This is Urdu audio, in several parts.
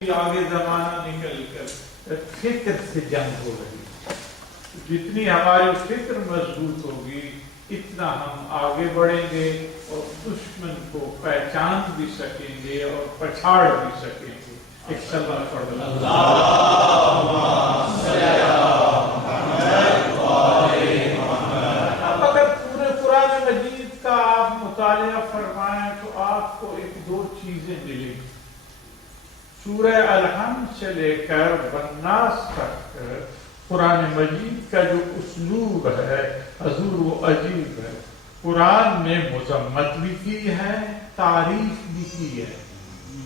آگے زمانہ نکل کر فکر سے جنگ ہو رہی، جتنی ہماری فکر مضبوط ہوگی اتنا ہم آگے بڑھیں گے اور دشمن کو پہچان بھی سکیں گے اور پچھاڑ بھی سکیں گے۔ ایک صلوات پڑھ لو۔ اب اگر پورے قرآن مجید کا آپ مطالعہ فرمائیں تو آپ کو ایک دو چیزیں ملیں گی۔ سورہ الحمد سے لے کر والناس تک قرآن مجید کا جو اسلوب ہے حضور وہ عجیب ہے۔ قرآن نے مذمت بھی کی ہے، تعریف بھی کی ہے۔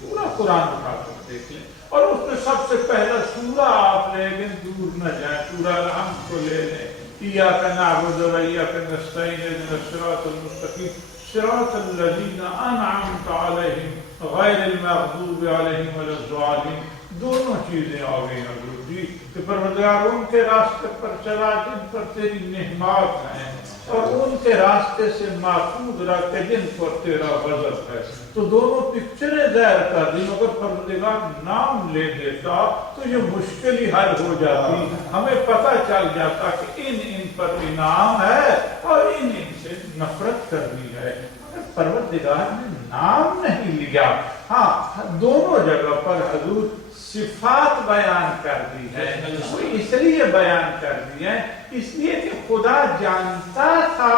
پورا قرآن اٹھا کر دیکھ لیں، اور اس میں سب سے پہلا سورہ آپ لے لیں، دور نہ جائیں، سورہ الحمد کو لے لیں۔ ایاک نعبد و ایاک نستعین اہدنا الصراط المستقیم صراط الذین انعمت علیہم غیر المغضوب علیہم ولا الضالین۔ دونوں چیزیں آ گئی حضور جی کہ پروردگار ان کے راستے پر چلا جن پر تیری نعمات ہیں، اور ان کے راستے سے محفوظ رکھ کے جن پر تیرا غضب ہے۔ تو دونوں پکچریں ظاہر کر دی، مگر پروردگار نام لے دیتا تو یہ مشکل ہی حل ہو جاتی، ہمیں پتہ چل جاتا کہ ان پر انعام ہے اور ان سے نفرت کرنی ہے۔ مگر پروردگار نے نام نہیں لیا۔ ہاں، دونوں جگہ پر حضور صفات بیان کر دی ہے، وہ اس لیے بیان کر دی ہے اس لیے کہ خدا جانتا تھا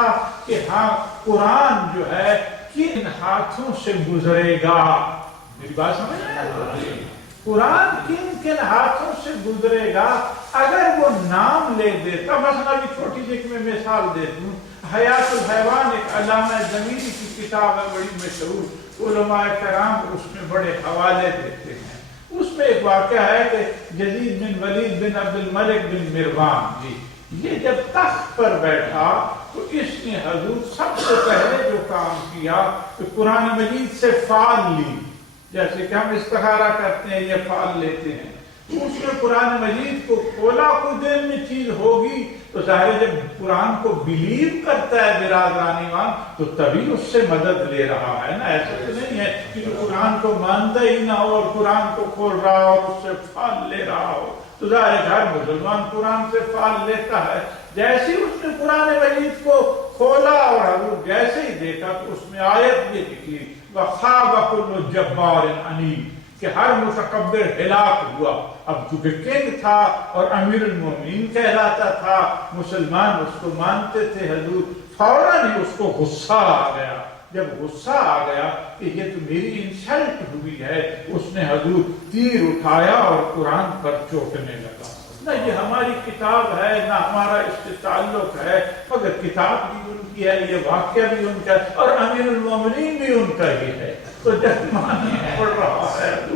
کہ ہاں قرآن جو ہے کن ہاتھوں سے گزرے گا۔ میری بات سمجھ رہے ہیں؟ قرآن کن کن ہاتھوں سے گزرے گا۔ اگر وہ نام لے دیتا، مثلا بھی چھوٹی سی میں مثال دے دوں، حیات الحیوان ایک علامہ ضمیری کی کتاب ہے، بڑی مشہور، علماء کرام اس میں بڑے حوالے دیتے ہیں۔ اس میں ایک واقعہ ہے کہ یزید بن ولید بن عبد الملک بن مروان جی یہ جب تخت پر بیٹھا تو اس نے حضور سب سے پہلے جو کام کیا کہ قرآن مجید سے فال لی، جیسے کہ ہم استخارہ کرتے ہیں یہ فال لیتے ہیں۔ اس نے قرآن مجید کو کھولا، کوئی دیر میں چیز ہوگی تو ظاہر جب قرآن کو بلیو کرتا ہے برادران ایمان تو تبھی اس سے مدد لے رہا ہے نا، ایسا تو نہیں ہے کہ قرآن کو مانتا ہی نہ ہو اور قرآن کو کھول رہا ہو اور اس سے فال لے رہا ہو۔ تو ظاہر ہر مسلمان قرآن سے فال لیتا ہے۔ جیسے اس نے قرآن مجید کو کھولا اور حضور جیسے ہی دیکھا تو اس میں آیت یہ نکلی وَخَابَ كُلُّ جَبَّارٍ عَنِيدٍ کہ ہر متکبر ہلاک ہوا۔ اب چونکہ کنگ تھا اور امیر المومنین کہلاتا تھا، مسلمان اس کو مانتے تھے، حضور فوراً ہی اس کو غصہ آ گیا۔ جب غصہ آ گیا کہ یہ تو میری انسلٹ ہوئی ہے، اس نے حضور تیر اٹھایا اور قرآن پر چوٹنے لگا۔ نہ یہ ہماری کتاب ہے نہ ہمارا اس سے تعلق ہے، مگر کتاب بھی ان کی ہے، یہ واقعہ بھی ان کا ہے اور امیر المومنین بھی ان کا ہی ہے۔ تو جب معنی پڑھ رہا ہے تو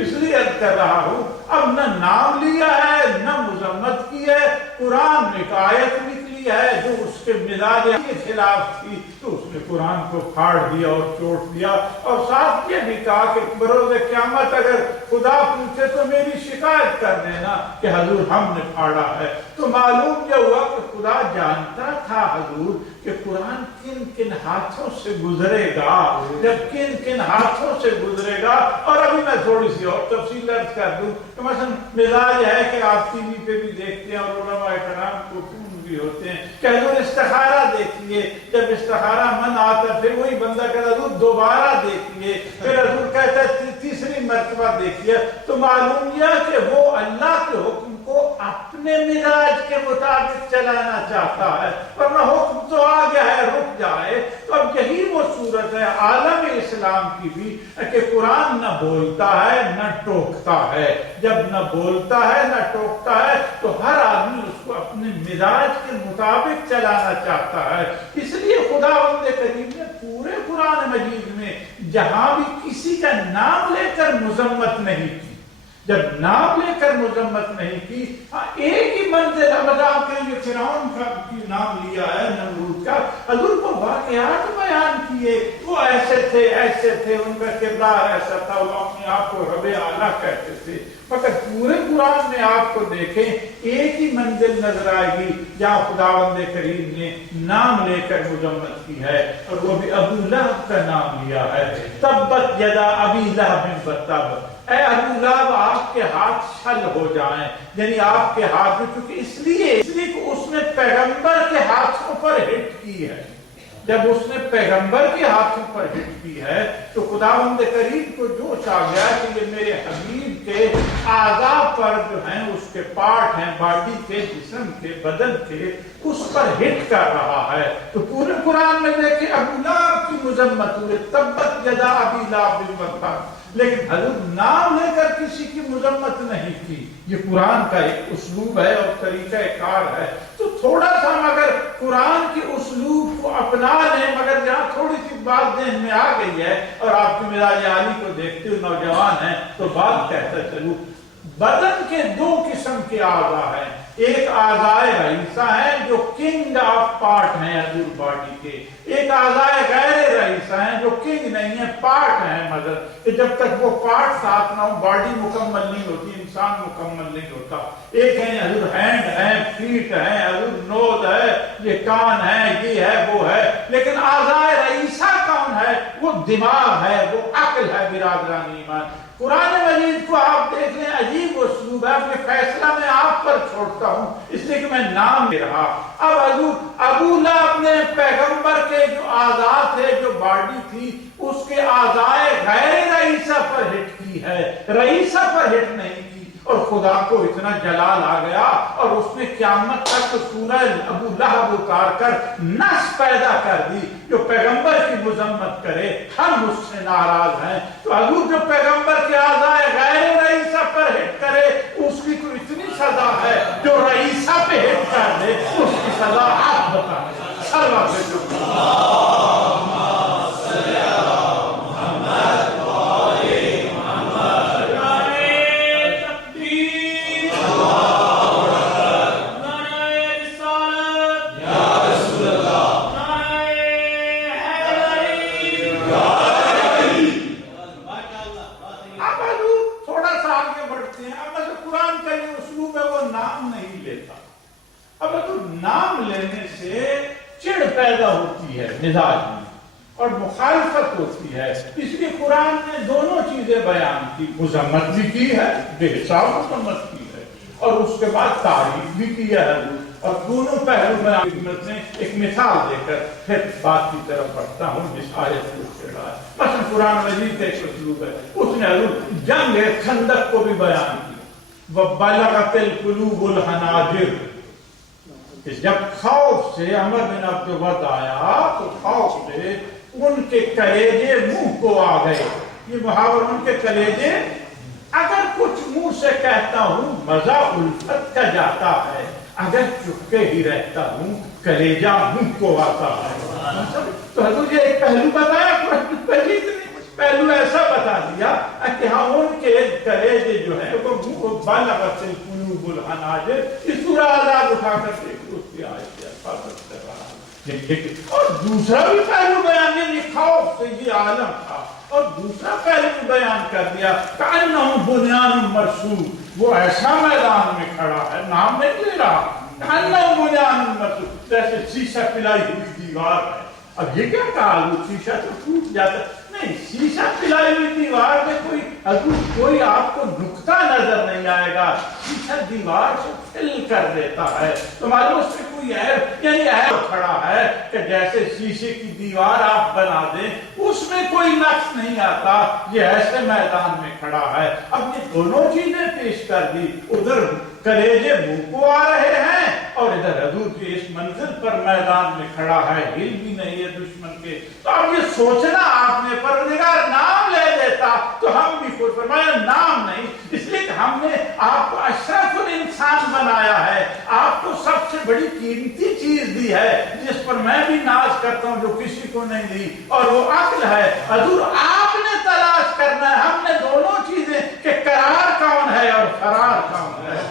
اس لیے عرض کر رہا ہوں، اب نہ نام لیا ہے نہ مذمت کی ہے، قرآن میں ایک آیت نکلی ہے جو اس کے مزاج کے خلاف تھی تو اس نے قرآن کو پھاڑ دیا اور چوٹ دیا، اور ساتھ یہ بھی کہا کہ بروز قیامت اگر خدا پوچھے تو میری شکایت کر دینا کہ حضور ہم نے پھاڑا ہے۔ تو معلوم یہ ہوا کہ خدا جانتا تھا حضور کہ قرآن کن کن ہاتھوں سے گزرے گا، جب کن کن ہاتھوں سے گزرے گا۔ اور ابھی میں تھوڑی سی اور تفصیل عرض کر دوں کہ مثلا مزاج ہے کہ آپ ٹی وی پہ بھی دیکھتے ہیں اور علماء کرام کو فون بھی ہوتے ہیں کہ حضور استخارہ دیکھیے، جب استخارہ من آتا پھر وہی بندہ کہتا حضور دوبارہ دیکھیے، پھر حضور کہتا ہے تیسری مرتبہ دیکھیے۔ تو معلوم یہ کہ وہ اللہ کے حکم کو اپنے مزاج کے مطابق چلانا چاہتا ہے، ورنہ حکم تو آ گیا ہے رک جائے۔ تو اب یہی وہ صورت ہے عالم اسلام کی بھی کہ قرآن نہ بولتا ہے نہ ٹوکتا ہے۔ جب نہ بولتا ہے نہ ٹوکتا ہے تو ہر آدمی اس کو اپنے مزاج کے مطابق چلانا چاہتا ہے۔ اس لیے خداوند کریم نے پورے قرآن مجید میں جہاں بھی کسی کا نام لے کر مذمت نہیں کی، جب نام لے کر مذمت نہیں کی، ایک ہی منزل آپ کے یہ فرعون کا نام لیا ہے، نمرود کا، حضور کو واقعات بیان کیے، وہ ایسے تھے، ان کا کردار ایسا تھا، وہ اپنے آپ کو رب اعلیٰ کہتے تھے۔ مگر پورے قرآن میں آپ کو دیکھیں ایک ہی منزل نظر آئے گی جہاں خداوند کریم نے نام لے کر مذمت کی ہے، اور وہ بھی ابو لہب کا نام لیا ہے۔ تبت یدا ابی لہب وتب، اے ابو لہب آپ کے ہاتھ چھل ہو جائیں، یعنی آپ کے ہاتھ میں، کیونکہ اس لیے کہ اس نے پیغمبر کے ہاتھوں پر ہٹ کی ہے۔ جب اس نے پیغمبر کے ہاتھوں پر ہٹ کی ہے تو خداوند کریم کو جوش آ گیا کہ یہ میرے حبیب کے اعضاء پر جو ہیں، اس کے پارٹ ہیں، باڈی کے، جسم کے، بدن کے، اس پر ہٹ کر رہا ہے۔ تو پورے قرآن میں دیکھیں ابو لہب کی مذمت ہوئی، تبت یدا ابی لہب وتب، لیکن حضور نام لے کر کسی کی مذمت نہیں کی۔ یہ قرآن کا ایک اسلوب ہے اور طریقہ کار ہے۔ تو تھوڑا سا مگر قرآن کے اسلوب کو اپنا لیں، مگر جہاں تھوڑی سی بات ذہن میں آ گئی ہے اور آپ کی مزاج عالی کو دیکھتے ہوئے نوجوان ہیں تو بات کہتا چلوں۔ بدن کے دو قسم کے اعضاء ہیں، ایک اعضائے رئیسہ ہیں جو کنگ آف پارٹ ہیں حضور باڈی کے، ایک اعضائے غیر رئیسہ ہیں جو کنگ نہیں ہیں، پارٹ ہیں، مگر کہ جب تک وہ پارٹ ساتھ نہ ہو باڈی مکمل نہیں ہوتی، انسان مکمل نہیں ہوتا۔ ایک ہے حضور ہینڈ ہے، فیٹ ہے، حضور نوز ہے، یہ کان ہے، یہ ہے، وہ ہے، لیکن اعضائے رئیسہ کون ہے؟ وہ دماغ ہے، وہ عقل ہے۔ برادران ایمان، قرآن مجید کو آپ دیکھ لیں، عجیب اسلوب ہے۔ یہ فیصلہ میں آپ پر چھوڑتا ہوں اس لیے کہ میں نام لے رہا۔ اب حضور ابو لہب نے پیغمبر کے جو اعضاء تھے، جو باڈی تھی، اس کے اعضائے غیر رئیسہ پر ہٹ کی ہے، رئیسہ پر ہٹ نہیں کی، اور خدا کو اتنا جلال آ گیا اور اس نے قیامت تک سورہ ابو لہب اتار کر نس پیدا کر دی۔ جو پیغمبر کی مذمت کرے ہم اس سے ناراض ہیں، تو حضور جو پیغمبر کے اعضائے غیر رئیسہ پر ہٹ کرے اس کی تو اتنی سزا ہے، جو رئیسہ پہ ہٹ کر دے اس کی سزا آپ بتائیں۔ سلوات پیدا ہوتی ہے مزاج میں اور مخالفت ہوتی ہے، اس لیے قرآن نے دونوں چیزیں بیان کی، مذمت بھی کی ہے، بے حساب مذمت کی ہے، اور اس کے بعد تعریف بھی کی ہے، اور دونوں پہلو میں خدمت میں ایک مثال دے کر پھر بات کی طرف بڑھتا ہوں جس آیت کو چھیڑا ہے۔ مثلا قرآن مجید کا ایک اسلوب ہے، اس نے حضور جنگ خندق کو بھی بیان کیا، وَبَلَغَتِ الْقُلُوبُ الْحَنَاجِرَ، جب خوف سے عمر بن عبد الود آیا تو خوف سے ان کے کلیجے منہ کو آ گئے۔ یہ محاور ان کے کلیجے، اگر کچھ منہ سے کہتا ہوں مزہ الفت کا جاتا ہے، اگر چپکے ہی رہتا ہوں کلیجہ منہ کو آتا ہے۔ تو حضور یہ ایک پہلو بتایا قرآن مجید نے، پہلو ایسا بتا دیا کہ ہاں ان کے کلیجے جو ہے وہ منہ کو بلغت القلوب الحناجر، اس سورہ آزاد اٹھا کر دیکھ اس کی آیت کی حفاظت کر رہا ہے۔ اور دوسرا بھی پہلو بیان، یعنی خوف سے یہ عالم تھا، اور دوسرا پہلو بھی بیان کر دیا کأنہم بنیان مرصوص، وہ ایسا میدان میں کھڑا ہے، نام نہیں لے رہا، کأنہم بنیان مرصوص، جیسے شیشہ پلائی ہوئی دیوار ہے۔ اب یہ کیا کہا، وہ شیشہ تو ٹوٹ جاتا نہیں، شیشہ پلائی ہوئی دیوار میں کوئی آپ کو نقطہ نظر نہیں آئے گا، شیشہ دیوار کو پھل کر دیتا ہے، تو معلوم اس میں کوئی عیب، یعنی عیب کھڑا ہے کہ جیسے شیشے کی دیوار آپ بنا دیں اس میں کوئی نقص نہیں آتا، یہ ایسے میدان میں کھڑا ہے۔ اب یہ دونوں چیزیں پیش کر دی، ادھر کلیجے منہ کو آ رہے ہیں اور ادھر حضور کی اس منزل پر میدان میں کھڑا ہے، ہل بھی نہیں ہے دشمن کے۔ تو اب یہ سوچنا آپ نے، پروردگار نام لے دیتا تو ہم بھی خود، فرمایا نام نہیں، اس لیے کہ ہم نے آپ کو اشرف الانسان بنایا ہے، آپ کو سب سے بڑی قیمتی چیز دی ہے جس پر میں بھی ناز کرتا ہوں جو کسی کو نہیں دی، اور وہ عقل ہے۔ حضور آپ نے تلاش کرنا ہے، ہم نے دونوں چیزیں کہ قرار کون ہے اور قرار کون ہے۔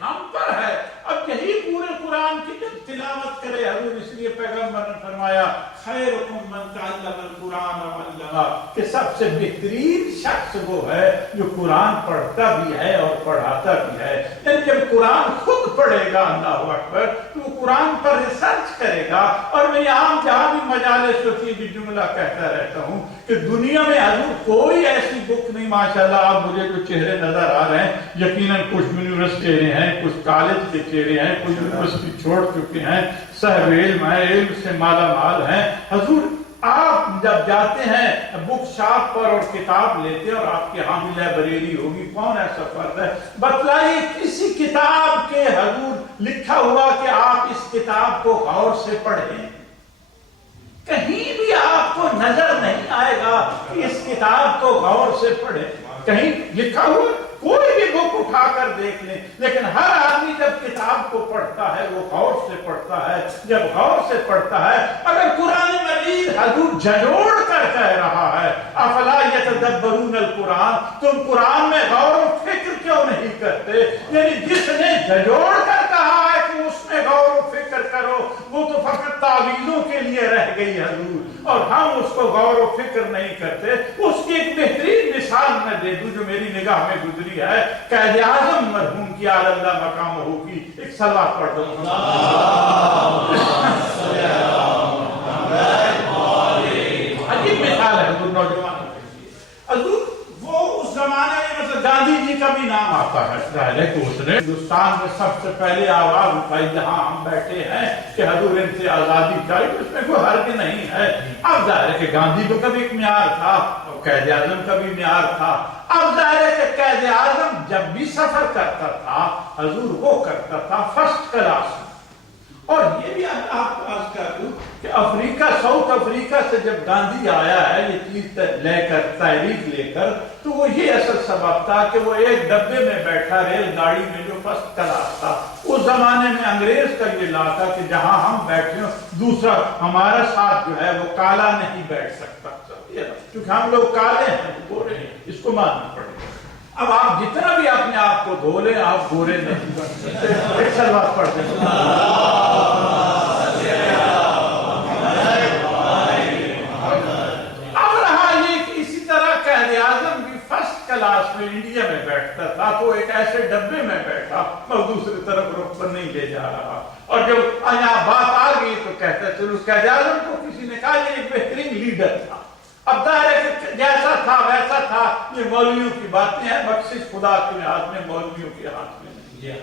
ہم پر ہے۔ اب یہی پورے قرآن کی جب تلاوت کرے حضور، اس لیے پیغمبر نے فرمایا خیرکم من تعلم القرآن وعلمہ، کہ سب سے بہترین شخص وہ ہے جو قرآن پڑھتا بھی ہے اور پڑھاتا بھی ہے۔ یعنی جب قرآن خود پڑھے گا اللہ اکبر تو قرآن پر ریسرچ کرے گا. اور میں یہاں جہاں بھی مجالس ہوتی ہے بھی جملہ کہتا رہتا ہوں کہ دنیا میں حضور کوئی ایسی بک نہیں. ماشاءاللہ آپ مجھے جو چہرے نظر آ رہے ہیں یقیناً کچھ یونیورسٹی چہرے ہیں, کچھ کالج کے چہرے ہیں, کچھ یونیورسٹی چھوڑ چکے ہیں, صاحب علم ہیں, علم سے مالا مال ہیں. حضور آپ جب جاتے ہیں بک شاپ پر اور کتاب لیتے ہیں, اور آپ کے ہاں بھی لائبریری ہوگی, کون ایسا فرد ہے بتلائیے کسی کتاب کے حضور لکھا ہوا کہ آپ اس کتاب کو غور سے پڑھیں؟ کہیں بھی آپ کو نظر نہیں آئے گا کہ اس کتاب کو غور سے پڑھیں. کہیں لکھا ہوا کوئی بھی بک اٹھا کر دیکھ لیں. لیکن ہر آدمی جب کتاب کو پڑھتا ہے وہ غور سے پڑھتا ہے. جب غور سے پڑھتا ہے, اگر قرآن مجید حضور جھنجھوڑ کر کہہ رہا ہے افلا یتدبرون القرآن, تم قرآن میں غور و فکر کیوں نہیں کرتے؟ یعنی جس نے جھنجھوڑ کر کہا ہے کہ اس میں غور و فکر کرو, وہ تو فقط تعویذوں کے لیے رہ گئی حضور, اور ہم اس کو غور و فکر نہیں کرتے. اس کی ایک بہترین مثال میں دے دوں جو میری نگاہ میں گزری ہے. قائد اعظم مرحوم کی اعلی اللہ مقام ہوگی, ایک صلوات پڑھ دو. عجیب مثال ہے حضور نوجوانوں کے لیے. حضور وہ اس زمانے میں مثلا گاندھی جی کا بھی نام آتا ہے. ظاہر ہے کہ اس نے ہندوستان میں سب سے پہلے آواز اٹھائی جہاں ہم بیٹھے ہیں کہ حضور ان سے آزادی چاہیے, اس میں کوئی حرج نہیں ہے. اب ظاہر ہے کہ گاندھی تو کبھی ایک معیار تھا, قائد اعظم کا بھی معیار تھا. اب ظاہر ہے کہ قائد اعظم جب بھی سفر کرتا تھا حضور وہ کرتا تھا فرسٹ کلاس میں. اور یہ بھی آپ کو عرض کر دوں کہ افریقہ, ساؤتھ افریقہ سے جب گاندھی آیا ہے یہ چیز لے کر, تحریک لے کر, تو وہ یہ اصل سبب تھا کہ وہ ایک ڈبے میں بیٹھا ریل گاڑی میں جو فرسٹ کلاس تھا. اس زمانے میں انگریز کا یہ لا تھا کہ جہاں ہم بیٹھے ہوں دوسرا ہمارا ساتھ جو ہے وہ کالا نہیں بیٹھ سکتا, کیونکہ ہم لوگ کالے ہیں, گورے ہیں, اس کو ماننا پڑے گا. اب آپ جتنا بھی اپنے آپ کو دھو لیں آپ گورے نہیں بن سکتے. ایک سلوات پڑھ دیں. اب رہا یہ کہ اسی طرح قائد اعظم بھی فرسٹ کلاس میں انڈیا میں بیٹھتا تھا, تو ایک ایسے ڈبے میں بیٹھا اور دوسری طرف رخ پر نہیں لے جا رہا. اور جب یہاں بات آ گئی تو کہتا چلو قائد اعظم کو کسی نے کہا یہ ایک بہترین لیڈر تھا. اب ظاہر ہے کہ جیسا تھا ویسا تھا, یہ مولویوں کی باتیں ہیں, بخشش خدا کے ہاتھ میں, مولویوں کے ہاتھ میں نہیں.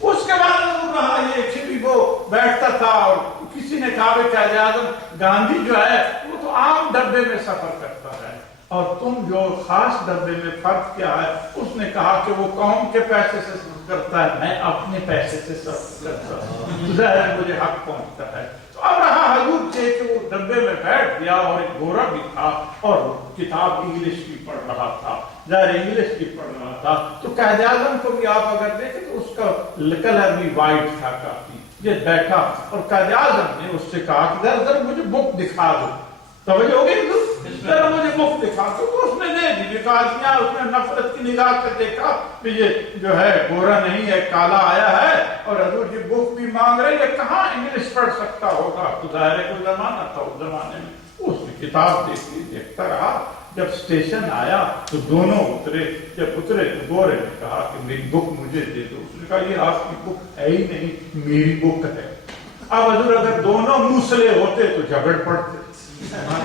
اس کے بعد رہا یہ کہ وہ بیٹھتا تھا اور کسی نے کہا کہ قائد اعظم گاندھی جو ہے وہ تو عام ڈبے میں سفر کرتا ہے اور تم جو خاص ڈبے میں فرق کیا ہے. اس نے کہا کہ وہ قوم کے پیسے سے سفر کرتا ہے, میں اپنے پیسے سے سفر کرتا ہوں, ظاہر ہے مجھے حق پہنچتا ہے. تو اب رہا حضور کہ وہ ڈبے میں بیٹھ گیا اور ایک گورا بھی تھا اور کتاب انگلش کی پڑھ رہا تھا, ظاہر انگلش کی پڑھ رہا تھا. تو قائد اعظم کو بھی آپ اگر دیکھیں تو اس کا کلر بھی وائٹ تھا کافی. یہ بیٹھا اور قائد اعظم نے اس سے کہا کہ ذرا مجھے بک دکھا دو. توجہ ہو گئی ذرا مجھے بک دکھا دو. تو اس نے دے دی. اس نے نفرت کی نگاہ سے دیکھا کہ یہ جو ہے گورا نہیں ہے, کالا آیا ہے, اور حضور یہ بک بھی مانگ رہے, یہ کہاں انگلش پڑھ سکتا ہوگا. تو ظاہر ہے کوئی زمانہ تھا اس زمانے میں. اس نے کتاب دیکھی, دیکھتا رہا. جب اسٹیشن آیا تو دونوں اترے. جب اترے تو گورے نے کہا کہ میری بک مجھے دے دو. اس نے کہا یہ آپ کی بک ہے ہی نہیں, میری بک ہے. اب حضور اگر دونوں موسلے ہوتے تو جھگڑ پڑتے.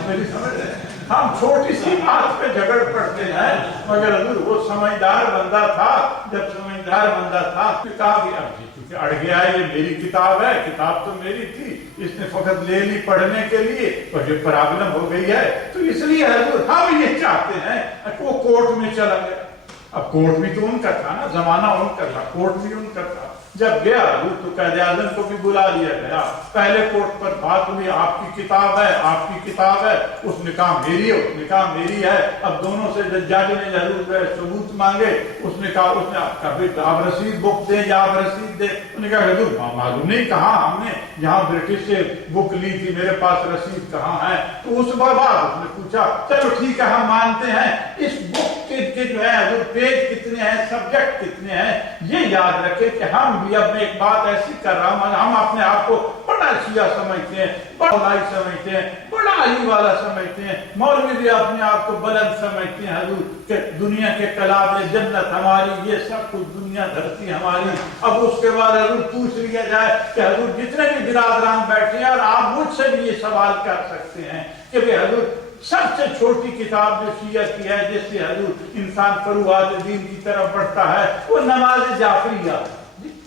میری سمجھ ہے, ہم چھوٹی سی بات پہ جھگڑ پڑتے ہیں, مگر حضور وہ سمجھدار بندہ تھا. جب سمجھدار بندہ تھا کہا بھی اب جی کیونکہ اڑ گیا ہے, یہ میری کتاب ہے, کتاب تو میری تھی, اس نے فقط لے لی پڑھنے کے لیے اور یہ پرابلم ہو گئی ہے, تو اس لیے حضور ہم یہ چاہتے ہیں کہ وہ کورٹ میں چلا گیا. اب کورٹ بھی تو ان کا تھا نا, زمانہ ان کا تھا, کورٹ بھی ان کا تھا. جب گیا تو قائد اعظم کو بھی بلا لیا گیا. پہلے کورٹ پر بات ہوئی, آپ کی کتاب ہے, آپ کی کتاب ہے. اس نے کہا میری ہے, اس نے کہا میری ہے. اب دونوں سے جج نے ضرور ثبوت مانگے. اس نے کہا, اس نے کبھی آپ رسید بک دیں یا آپ رسید دیں. انہوں نے کہا حضور معلوم نہیں کہاں, ہم نے یہاں برٹش سے بک لی تھی, میرے پاس رسید کہاں ہے. تو اس بعد اس نے پوچھا چلو ٹھیک ہے ہم مانتے ہیں, اس بک کے جو ہے حضور پیج کتنے ہیں, سبجیکٹ کتنے ہیں, یہ یاد رکھے کہ ہم بھی اب میں ایک بات ایسی کر رہا ہوں, ہم اپنے آپ کو بڑا بڑا شیعہ سمجھتے ہیں، بڑا بھائی سمجھتے ہیں، بڑا علی والا سمجھتے ہیں، مولوی بھی اپنے آپ کو بلند سمجھتے ہیں حضور کہ دنیا کے کلام میں جنت ہماری، یہ سب کچھ دنیا دھرتی ہماری۔ اب اس کے بعد حضور پوچھ لیا جائے کہ حضور جتنے بھی برادران بیٹھے ہیں، اور آپ مجھ سے بھی یہ سوال کر سکتے ہیں کہ بھئی حضور سب سے چھوٹی کتاب جو شیعہ کی ہے جس سے حضور انسان فروعات دین کی طرف بڑھتا ہے، وہ نماز جعفریہ،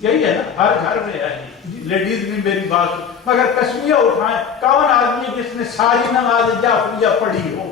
یہی ہے نا، ہر گھر میں ہے، لیڈیز بھی میری بات، مگر تسمیہ اٹھائیں، کون آدمی جس نے ساری نماز جعفریہ پڑھی ہو؟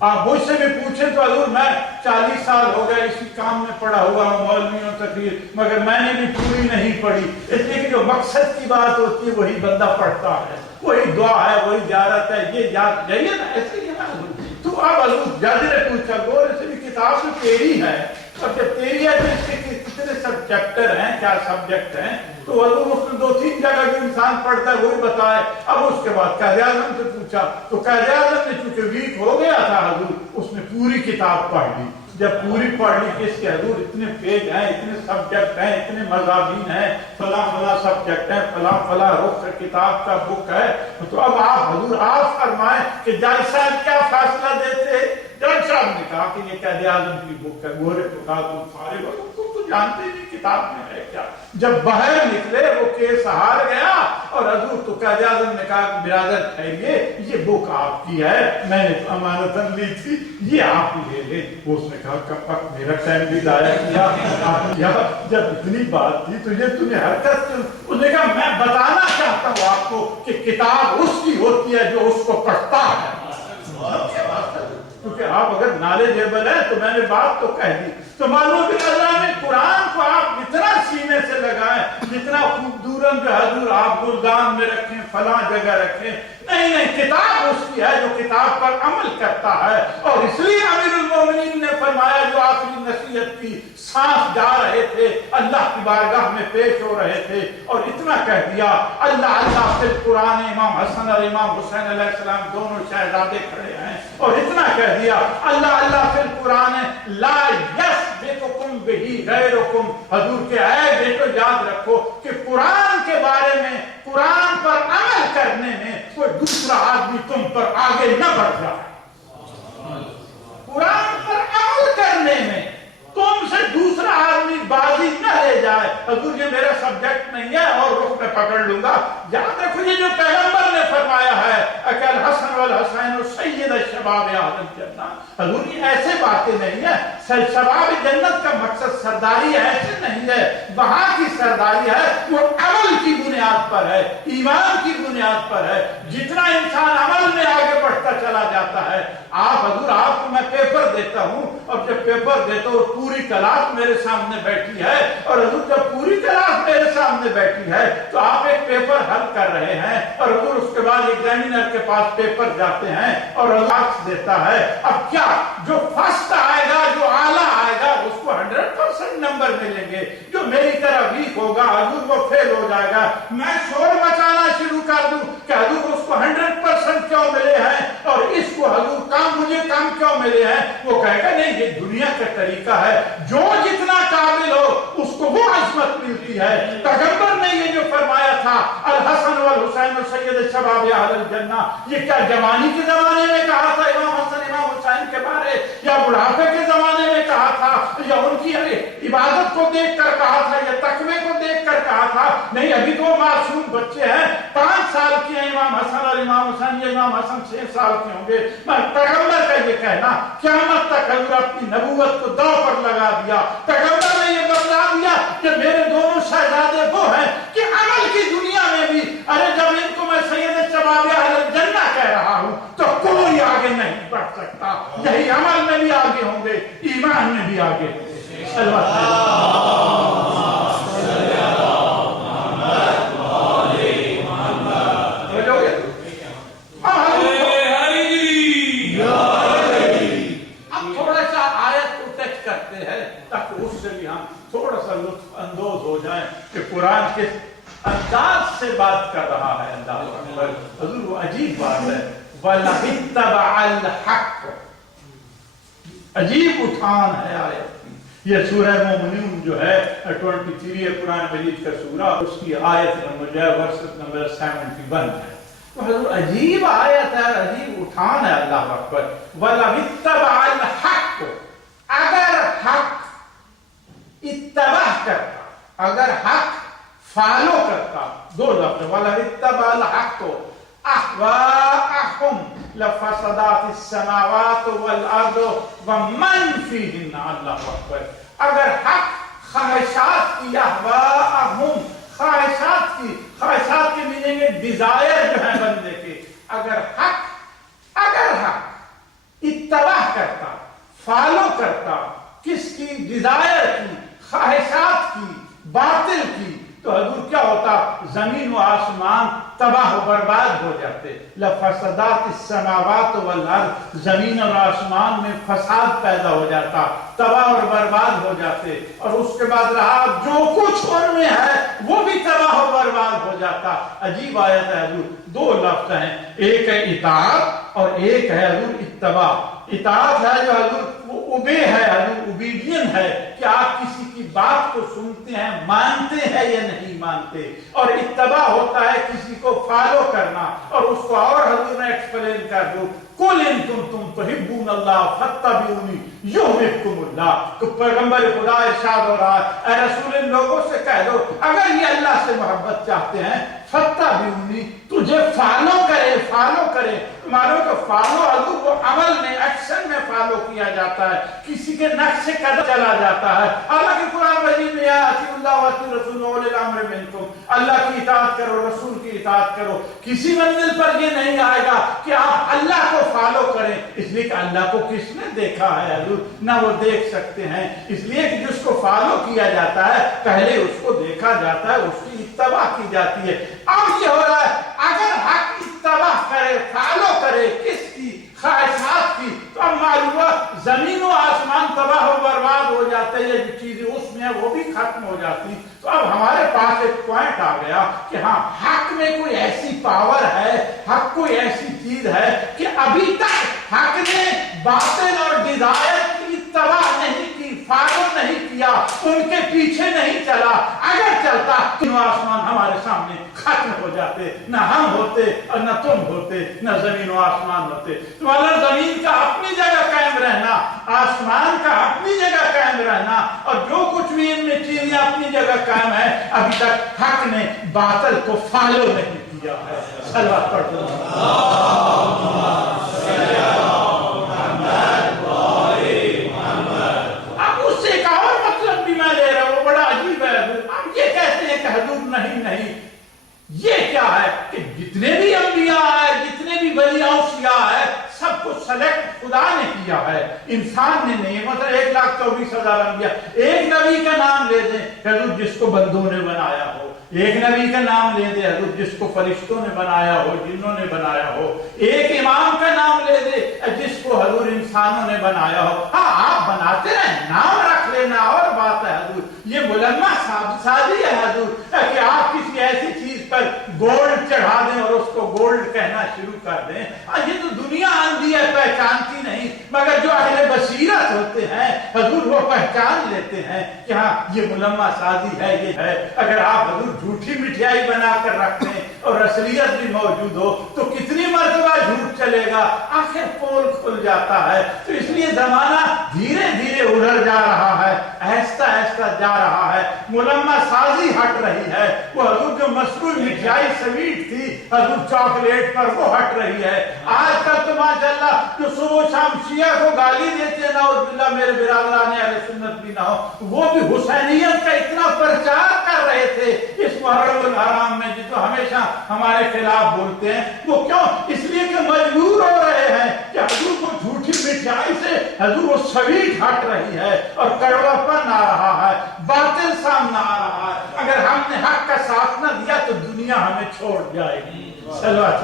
آپ مجھ سے بھی پوچھیں تو حضور میں 40 سال ہو گئے اسی کام میں پڑا ہوا ہوں، مولویوں تقریر، مگر میں نے بھی پوری نہیں پڑھی، اس لیے کہ جو مقصد کی بات ہوتی ہے وہی بندہ پڑھتا ہے، وہی دعا ہے، وہی زیارت ہے، یہ یاد جائیے نا، ایسے ہی ہے نا حضور۔ تو اب حضور جج نے پوچھا گور سے بھی کتاب تو تیری ہے، اور جب تیری ہے تو اس کے کتنے سب چیپٹر ہیں، کیا سبجیکٹ ہیں؟ تو حضور اس نے 2-3 جگہ جو انسان پڑھتا ہے وہی بتائے۔ اب اس کے بعد قائد اعظم سے پوچھا تو قائد اعظم نے چونکہ ویک ہو گیا تھا حضور، اس نے پوری کتاب پڑھ لی۔ جب پوری پڑھ لی کہ اس کے حضور اتنے پیج ہیں، اتنے سبجیکٹ ہیں، اتنے مضامین ہیں، فلاں فلاں سبجیکٹ ہیں، فلاں فلاں رخ کتاب کا بک ہے، تو اب آپ حضور آپ فرمائیں کہ جج صاحب کیا فیصلہ دیتے ہیں؟ جج صاحب نے کہا کہ یہ قائد اعظم کی بک ہے۔ گورے کو کہا تم فارغ ہو، تم تو جانتے نہیں کتاب میں ہے کیا۔ جب باہر نکلے وہ کیس ہار گیا، اور حضور تو قائد اعظم نے کہا کہ برادر ٹھہریے، یہ بک آپ کی ہے، میں نے امانتاً لی تھی، یہ آپ لے لیں۔ اس نے کہا کب تک میرا ٹائم بھی ضائع کیا آپ کیا، جب اتنی بات تھی تو یہ تمہیں حرکت کیوں؟ اس نے کہا میں بتانا چاہتا ہوں آپ کو کہ کتاب اس کی ہوتی ہے جو اس کو پڑھتا ہے، کیونکہ آپ اگر نالجیبل ہیں تو میں نے بات تو کہہ دی۔ تو معلوم برادران میں قرآن کو آپ جتنا سینے سے لگائیں، جتنا خوبصورت جو حضور آپ گلدان میں رکھیں، فلاں جگہ رکھیں، نہیں کتاب اس کی ہے جو کتاب پر عمل کرتا ہے۔ اور اس لیے امیر المومنین نے فرمایا جو آخری نصیحت کی سانس جا رہے تھے، اللہ کی بارگاہ میں پیش ہو رہے تھے، اور اتنا کہہ دیا اللہ اللہ فی القرآن، امام حسن اور امام حسین علیہ السلام دونوں شہزادے کھڑے ہیں، اور اتنا کہہ دیا اللہ اللہ فی القرآن لا یسبقکم بہ غیرکم، حضور کے اے بیٹو یاد رکھو کہ قرآن کے بارے میں، قرآن پر عمل کرنے میں کوئی دوسرا آدمی تم پر آگے نہ بڑھ جائے، قرآن پر عمل کرنے میں تم سے دوسرا آدمی بازی نہ لے جائے۔ حضور یہ میرا سبجیکٹ نہیں ہے اور رخ میں پکڑ لوں گا، یاد رکھو یہ جو پیغمبر نے فرمایا ہے کہ الحسن والحسین سید الشباب اہل الجنہ، حضور یہ ایسے باتیں نہیں ہے، شباب جنت کا مقصد سرداری ایسے نہیں ہے، وہاں کی سرداری ہے وہ عمل کی بنیاد پر ہے، ایمان کی بنیاد پر ہے، جتنا انسان عمل میں آگے بڑھتا چلا جاتا ہے۔ آپ حضور آپ کو میں پیپر دیتا ہوں، اور جب پیپر دیتا ہوں پوری کلاس میرے سامنے بیٹھی ہے، اور حضور جب پوری کلاس میرے سامنے بیٹھی ہے تو آپ ایک پیپر حل کر رہے ہیں، اور حضور اس کے بعد ایگزامینر کے پاس پیپر جاتے ہیں اور مارکس دیتا ہے۔ اب کیا جو فرسٹ آئے گا، جو اعلیٰ آئے گا، اس کو 100% نمبر ملیں گے، جو میری طرح ویک ہوگا حضور وہ فیل ہو جائے گا۔ میں شور مچانا شروع کر دوں کہ حضور اس کو 100% کیوں ملے ہیں اور اس کو حضور مجھے کم کیوں ملے ہیں، وہ کہے گا نہیں یہ دنیا کا طریقہ ہے، جو جتنا قابل ہو اس کو وہ عظمت ملتی ہے۔ پیغمبر نے یہ جو فرمایا تھا الحسن والحسین سید الشباب اہل الجنہ، یہ کیا جوانی کے زمانے میں کہا تھا امام حسن امام حسین کے بارے، یا بڑھاپے کے زمانے میں کہا تھا، یا ان کی عبادت کو دیکھ کر کہا تھا، یا تقوی کو دیکھ کر کہا تھا؟ نہیں، ابھی تو معصوم بچے ہیں، 5 سال کے ہیں امام حسن اور امام حسین، یہ امام حسن 6 سال کے ہوں گے۔ پیغمبر کا یہ کہنا قیامت تک حضور اپنی نبوت کو داؤ پر لگا دیا۔ پیغمبر نے یہ بتلا دیا کہ میرے دونوں شہزادے وہ ہیں کہ عمل کی دنیا میں بھی، ارے جب ان کو میں سید الشباب اہل الجنہ کہہ رہا ہوں تو کوئی آگے نہیں بڑھ سکتا، یہی عمل میں بھی آگے ہوں گے، ایمان میں بھی آگے ہوں گے۔ قرآن کس انداز سے بات کر رہا ہے، اللہ اکبر، حضور وہ عجیب بات ہے، وَلَئِتَّبَعَ الْحَقَّ، عجیب اٹھان ہے آیت کی، یہ سورہ مومنون جو ہے 23 ہے قرآن مجید کا سورہ، اس کی آیت نمبر جو ہے ورسٹ نمبر 71 ہے۔ تو حضور عجیب آیت ہے، عجیب اٹھان ہے، اللہ اکبر۔ وَلَوِ اتَّبَعَ الْحَقُّ، اگر حق اتباع کرتا، اگر حق فالو کرتا، دو لفظ، وَلَوِ اتَّبَعَ الْحَقُّ أَهْوَاءَهُمْ لَفَسَدَتِ السَّمَاوَاتُ وَالْأَرْضُ وَمَنْ فِيهِنَّ، اللہ اکبر۔ اگر حق خواہشات کی، احواءہم خواہشات کی، خواہشات کے میننگ میں ڈیزائر جو ہے بندے کے، اگر حق اتباع کرتا، فالو کرتا، کس کی؟ ڈیزائر کی، خواہشات کی، باطل کی، تو حضور کیا ہوتا؟ زمین و آسمان تباہ و برباد ہو جاتے۔ لفسدات السماوات والارض، زمین اور آسمان میں فساد پیدا ہو جاتا، تباہ اور برباد ہو جاتے، اور اس کے بعد رہا جو کچھ ان میں ہے وہ بھی تباہ و برباد ہو جاتا۔ عجیب آیت ہے حضور، دو لفظ ہیں، ایک ہے اطاعت اور ایک ہے حضور اتباع۔ اطاعت ہے جو حضور وہ اوبے ہے، حضور اوبیڈین ہے کہ آپ کسی کی بات کو سنتے ہیں، مانتے ہیں یا نہیں مانتے، اور اتباع ہوتا ہے کسی کو فالو کرنا، اور اس کو اور حضور نے ایکسپلین کر دو، قُلْ إِن كُنتُمْ تُحِبُّونَ اللَّهَ فَاتَّبِعُونِي يُحْبِبْكُمُ اللَّهُ۔ تو پیغمبر خدا ارشاد ہو رہا ہے، اے رسول ان لوگوں سے کہہ دو اگر یہ اللہ سے محبت چاہتے ہیں، فَاتَّبِعُونِي، تجھے فالو کرے۔ معلوم کہ فالو حضور وہ عمل میں، ایکشن میں فالو کیا جاتا ہے، کسی کے نقش قدم چلا جاتا ہے۔ اللہ کی قرآن مجید میں اطیعوا اللہ واطیعوا الرسول واولی الامر منکم، اللہ کی اطاعت کرو، رسول کی اطاعت کرو۔ کسی منزل پر یہ نہیں آئے گا کہ آپ اللہ کو فالو کریں، اس لیے کہ اللہ کو کس نے دیکھا ہے حضور؟ نہ وہ دیکھ سکتے ہیں، اس لیے کہ جس کو فالو کیا جاتا ہے پہلے اس کو دیکھا جاتا ہے، اس کی اتباع کی جاتی ہے۔ اب یہ ہو رہا ہے اگر حق اتباع کرے، فالو کرے، کس کی؟ خواہشات کی، تو اب معلوم ہوا زمین و آسمان تباہ و برباد ہو جاتے، یہ جو چیزیں اس میں وہ بھی ختم ہو جاتی۔ تو اب ہمارے پاس ایک پوائنٹ آ گیا کہ ہاں حق میں کوئی ایسی پاور ہے، حق کوئی ایسی چیز ہے کہ ابھی تک حق نے باطل اور ڈیزائر کی اتباع نہیں کی، فالو نہیں کیا، ان کے پیچھے نہیں چلا۔ اگر چلتا تو آسمان ہمارے سامنے ختم ہو جاتے، نہ ہم ہوتے اور نہ تم ہوتے، نہ زمین و آسمان ہوتے۔ تو اللہ زمین کا اپنی جگہ قائم رہنا، آسمان کا اپنی جگہ قائم رہنا، اور جو کچھ بھی ان میں چیزیں اپنی جگہ قائم ہے، ابھی تک حق نے باطل کو فالو نہیں کیا ہے۔ صلوات پڑھ دو۔ اب اس سے ایک اور مطلب بھی میں لے رہا ہوں، وہ بڑا عجیب ہے۔ اب یہ کہتے ہیں کہ حضور نہیں، یہ کیا ہے کہ جتنے بھی انبیاء ہیں، جتنے بھی ولی اوصیاء ہیں، سب کو سلیکٹ خدا نے کیا ہے، انسان نے نہیں۔ مثلا 1,24,000 انبیاء، ایک نبی کا نام لے دیں حضور جس کو بندوں نے بنایا ہو، ایک نبی کا نام لے دیں حضور جس کو فرشتوں نے بنایا ہو، جنوں نے بنایا ہو، ایک امام کا نام لے دیں جس کو حضور انسانوں نے بنایا ہو۔ ہاں آپ بناتے رہیں، نام رکھ لینا اور بات ہے حضور، یہ ملمہ سازی ہے حضور کہ آپ کسی ایسی چیز پر گولڈ چڑھا دیں اور اس کو گولڈ کہنا شروع کر دیں۔ یہ تو دنیا آندھی ہے، پہچانتی نہیں، مگر جو اہل بصیرت ہوتے ہیں حضور وہ پہچان لیتے ہیں کہ ہاں یہ ملمہ سازی ہے، یہ ہے۔ اگر آپ حضور جھوٹی مٹھائی بنا کر رکھ دیں اور اصلیت بھی موجود ہو تو کتنی مرتبہ جھوٹ چلے گا، آخر پول کھل جاتا ہے۔ تو اس لیے زمانہ دھیرے دھیرے ادھر جا رہا ہے، آہستہ آہستہ جا رہا ہے، ملمہ سازی ہٹ رہی ہے۔ وہ حضور جو مصنوعی مٹھائی سویٹ تھی حضور چاکلیٹ پر، وہ ہٹ رہی ہے۔ آج کل تو ماشاءاللہ جو صبح شام شیعہ کو گالی دیتے ہیں، نعوذ باللہ میرے برادران اہل سنت بھی نہ ہو، وہ بھی حسینیت کا اتنا پرچار کر رہے تھے اس محرم الحرام میں، جو ہمیشہ ہمارے خلاف بولتے ہیں۔ وہ کیوں؟ اس لیے کہ مجبور ہو رہے ہیں کہ حضور کو جھوٹی مٹھائی سے حضور وہ سویٹ ہٹ رہی ہے اور کڑوا پن آ رہا ہے، باطل سامنے آ رہا ہے۔ اگر ہم نے حق کا ساتھ نہ دیا تو دنیا ہمیں چھوڑ جائے گی۔ صلوات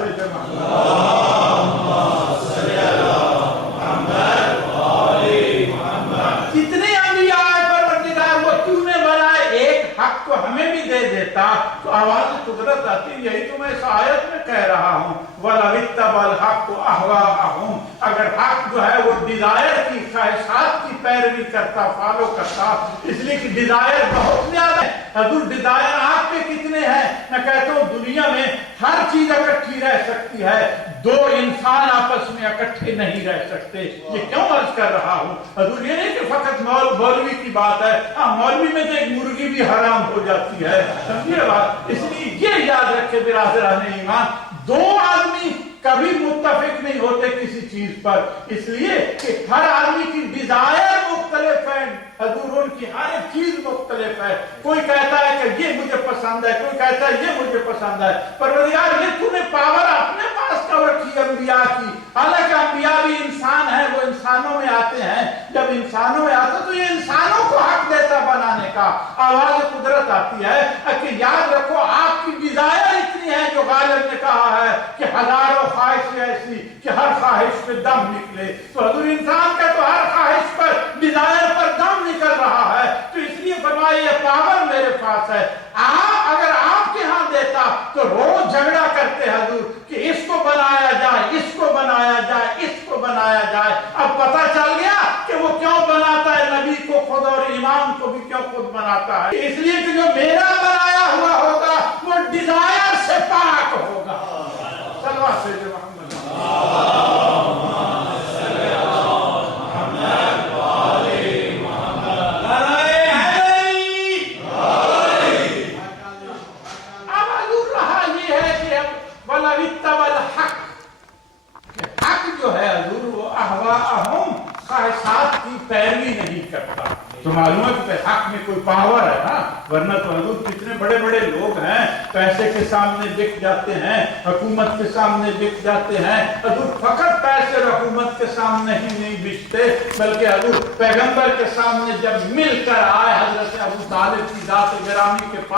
جتنے انبیاء پروردگار وہ تو نے بنائے، ایک حق کو ہمیں بھی دے دیتا تو آواز قدرت آتی۔ یہی تو میں اس آیت میں کہہ رہا ہوں، وَلَوِ اتَّبَعَ الْحَقُّ أَهْوَاءَهُمْ، اگر حق جو ہے وہ ڈیزائر کی خواہشات کی پیروی کرتا فالو کرتا، اس لیے کہ ڈیزائر بہت زیادہ ہے۔ حضور ڈیزائر آپ کے کتنے ہیں؟ میں کہتا ہوں دنیا میں ہر چیز اکٹھی رہ سکتی ہے، دو انسان آپس میں اکٹھے نہیں رہ سکتے۔ یہ کیوں عرض کر رہا ہوں؟ حضور یہ نہیں کہ فقط مولوی کی بات ہے، ہاں مولوی میں تو ایک مرغی بھی حرام ہو جاتی ہے، سمجھیے بات۔ اس لیے یہ یاد رکھے برادران ایمان، دو آدمی کبھی متفق نہیں ہوتے کسی چیز پر، اس لیے کہ ہر آدمی کی ڈیزائر مختلف ہے، حضور ان کی ہر ایک چیز مختلف ہے۔ کوئی کہتا ہے کہ یہ مجھے پسند ہے، کوئی کہتا ہے یہ مجھے پسند ہے۔ پروردگار یہ تو نے پاور اپنے پاس کب رکھی انبیاء کی؟ حالانکہ انبیاء بھی انسان ہیں، وہ انسانوں میں آتے ہیں، جب انسانوں میں آتے تو یہ انسانوں کو حق دیتا بنانے کا۔ آواز قدرت آتی ہے کہ یاد رکھو آپ کی ڈیزائر اتنی ہے، جو غالب نے کہا ہے کہ ہزاروں خواہش ایسی کہ ہر خواہش پہ دم نکلے، تو حضور انسان کا تو ہر خواہش پر ڈیزائر پر دم نکل رہا ہے، تو اس لیے فرمایا یہ پاور میرے پاس ہے۔ آپ اگر آپ کے ہاں دیتا تو روز جھگڑا کرتے حضور کہ اس کو بنایا جائے، اس کو بنایا جائے، اس کو بنایا جائے۔ اب پتہ چل گیا کہ وہ کیوں بناتا ہے، نبی کو خود اور امام کو بھی کیوں خود بناتا ہے، اس لیے کہ جو میرا بنایا ہوا ہوگا وہ ڈیزائر سے پاک ہوگا۔ صلوات سے محمد خواہشات کی پیروی نہیں کرتا، تو معلوم ہے کہ حق میں کوئی پاور ہے نا، ورنہ تو حضور کتنے بڑے بڑے لوگ ہیں پیسے کے سامنے بک جاتے ہیں، حکومت کے سامنے بک جاتے ہیں۔ حضور فقط پیسے اور حکومت کے سامنے ہی نہیں بکتے، بلکہ حضور پیغمبر کے سامنے جب مل کر آئے حضرت ابو طالب کی ذات گرامی کے پاس